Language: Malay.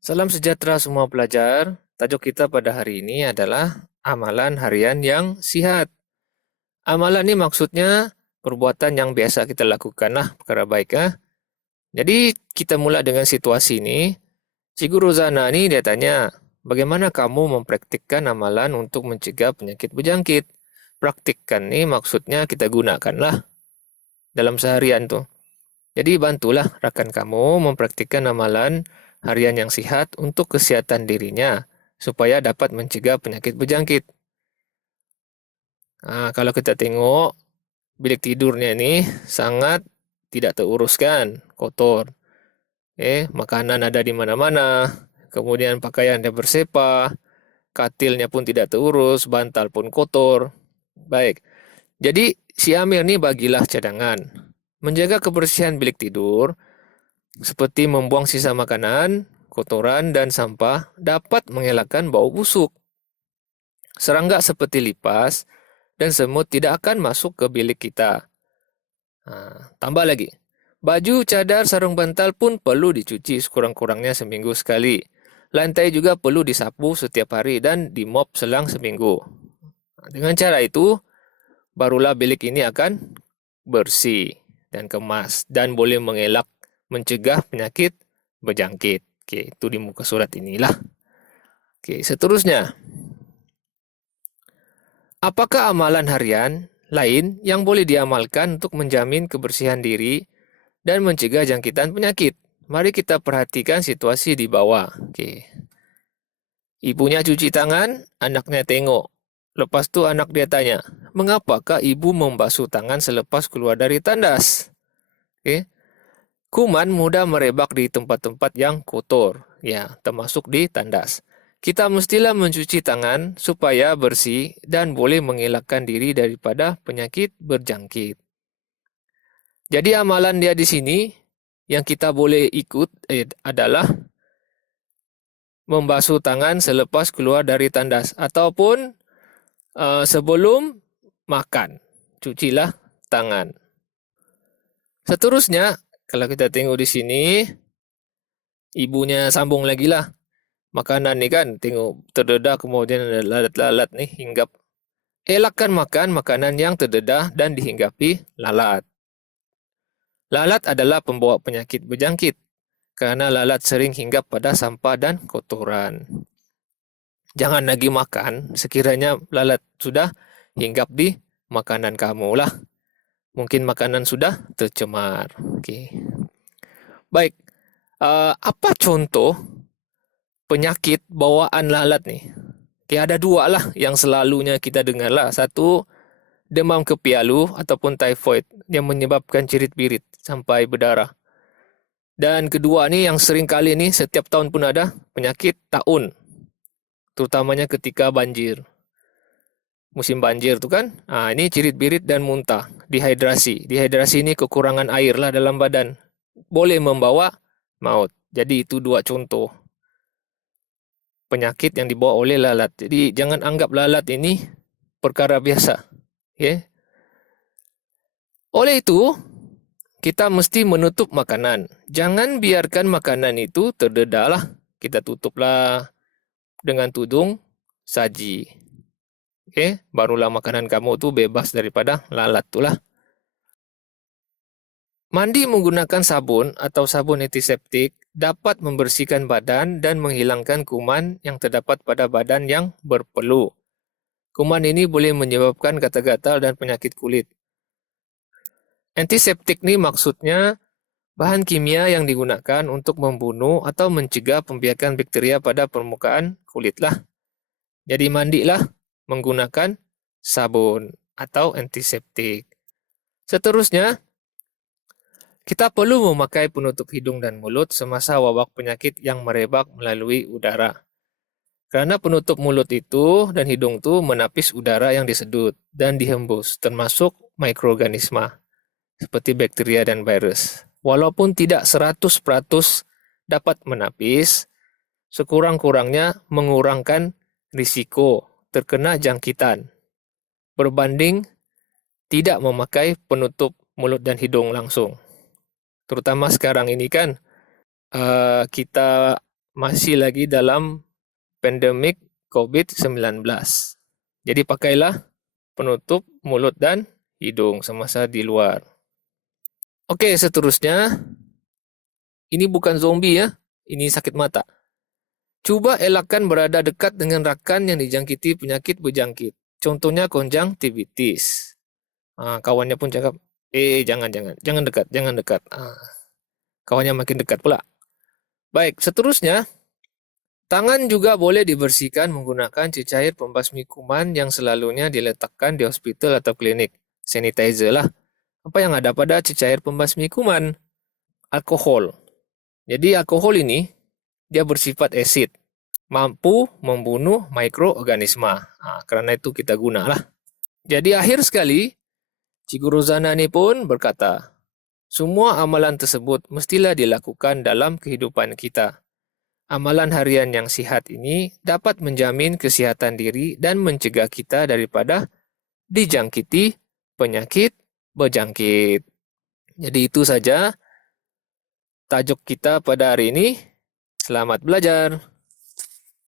Salam sejahtera semua pelajar. Tajuk kita pada hari ini adalah amalan harian yang sihat. Amalan ini maksudnya perbuatan yang biasa kita lakukan lah, perkara baik ya. Jadi kita mula dengan situasi ini. Cikgu Rozana ini dia tanya, bagaimana kamu mempraktikkan amalan untuk mencegah penyakit berjangkit? Praktikkan nih maksudnya kita gunakanlah dalam seharian tuh. Jadi bantulah rakan kamu mempraktikkan amalan harian yang sehat untuk kesehatan dirinya, supaya dapat mencegah penyakit berjangkit. Kalau kita tengok, bilik tidurnya ini sangat tidak teruruskan, kotor. Makanan ada di mana-mana, kemudian pakaian dia bersepah, katilnya pun tidak terurus, bantal pun kotor. Baik, jadi si Amir ini bagilah cadangan. Menjaga kebersihan bilik tidur seperti membuang sisa makanan, kotoran, dan sampah dapat mengelakkan bau busuk. Serangga seperti lipas dan semut tidak akan masuk ke bilik kita. Tambah lagi, baju, cadar, sarung bantal pun perlu dicuci sekurang-kurangnya seminggu sekali. Lantai juga perlu disapu setiap hari dan dimop selang seminggu. Dengan cara itu, barulah bilik ini akan bersih dan kemas dan boleh mengelak mencegah penyakit berjangkit. Oke, itu di muka surat inilah. Oke, seterusnya. Apakah amalan harian lain yang boleh diamalkan untuk menjamin kebersihan diri dan mencegah jangkitan penyakit? Mari kita perhatikan situasi di bawah. Oke. Ibunya cuci tangan, anaknya tengok. Lepas tu anak dia tanya, mengapakah ibu membasuh tangan selepas keluar dari tandas? Oke. Kuman mudah merebak di tempat-tempat yang kotor, ya, termasuk di tandas. Kita mestilah mencuci tangan supaya bersih dan boleh mengelakkan diri daripada penyakit berjangkit. Jadi amalan dia di sini yang kita boleh ikut adalah membasuh tangan selepas keluar dari tandas ataupun sebelum makan. Cucilah tangan. Seterusnya, kalau kita tengok di sini, ibunya sambung lagi lah. Makanan nih kan, tengok terdedah kemudian ada lalat-lalat nih hinggap. Elakkan makan makanan yang terdedah dan dihinggapi lalat. Lalat adalah pembawa penyakit berjangkit karena lalat sering hinggap pada sampah dan kotoran. Jangan lagi makan sekiranya lalat sudah hinggap di makanan kamu lah. Mungkin makanan sudah tercemar. Oke. Baik, apa contoh penyakit bawaan lalat nih? Oke, ada dua lah yang selalunya kita dengar lah. Satu, demam kepialu ataupun typhoid yang menyebabkan cirit-birit sampai berdarah. Dan kedua nih yang sering kali nih setiap tahun pun ada penyakit taun. Terutamanya ketika banjir. Musim banjir tuh kan, ini cirit-birit dan muntah, dehidrasi. Dehidrasi ini kekurangan air lah dalam badan. Boleh membawa maut. Jadi itu dua contoh penyakit yang dibawa oleh lalat. Jadi jangan anggap lalat ini perkara biasa. Okay? Oleh itu, kita mesti menutup makanan. Jangan biarkan makanan itu terdedah lah. Kita tutuplah dengan tudung saji. Barulah makanan kamu tuh bebas daripada lalat tuh lah. Mandi menggunakan sabun atau sabun antiseptik dapat membersihkan badan dan menghilangkan kuman yang terdapat pada badan yang berpeluh. Kuman ini boleh menyebabkan gatal-gatal dan penyakit kulit. Antiseptik ini maksudnya bahan kimia yang digunakan untuk membunuh atau mencegah pembiakan bakteria pada permukaan kulit lah. Jadi mandilah menggunakan sabun atau antiseptik. Seterusnya, kita perlu memakai penutup hidung dan mulut semasa wabak penyakit yang merebak melalui udara. Karena penutup mulut itu dan hidung itu menapis udara yang disedot dan dihembus, termasuk mikroorganisme seperti bakteria dan virus. Walaupun tidak 100% dapat menapis, sekurang-kurangnya mengurangkan risiko terkena jangkitan berbanding tidak memakai penutup mulut dan hidung langsung. Terutama sekarang ini kan kita masih lagi dalam pandemik COVID-19. Jadi pakailah penutup mulut dan hidung semasa di luar. Oke, seterusnya, ini bukan zombie ya, ini sakit mata. Coba elakkan berada dekat dengan rakan yang dijangkiti penyakit berjangkit. Contohnya konjungtivitis. Kawannya pun cakap, jangan dekat. Kawannya makin dekat pula. Baik, seterusnya, tangan juga boleh dibersihkan menggunakan cecair pembasmi kuman yang selalunya diletakkan di hospital atau klinik. Sanitizer lah. Apa yang ada pada cecair pembasmi kuman? Alkohol. Jadi alkohol ini, dia bersifat asid. Mampu membunuh mikroorganisme. Karena itu kita gunalah. Jadi akhir sekali, Cikgu Rozana ini pun berkata, semua amalan tersebut mestilah dilakukan dalam kehidupan kita. Amalan harian yang sihat ini dapat menjamin kesihatan diri dan mencegah kita daripada dijangkiti penyakit berjangkit. Jadi itu saja tajuk kita pada hari ini. Selamat belajar.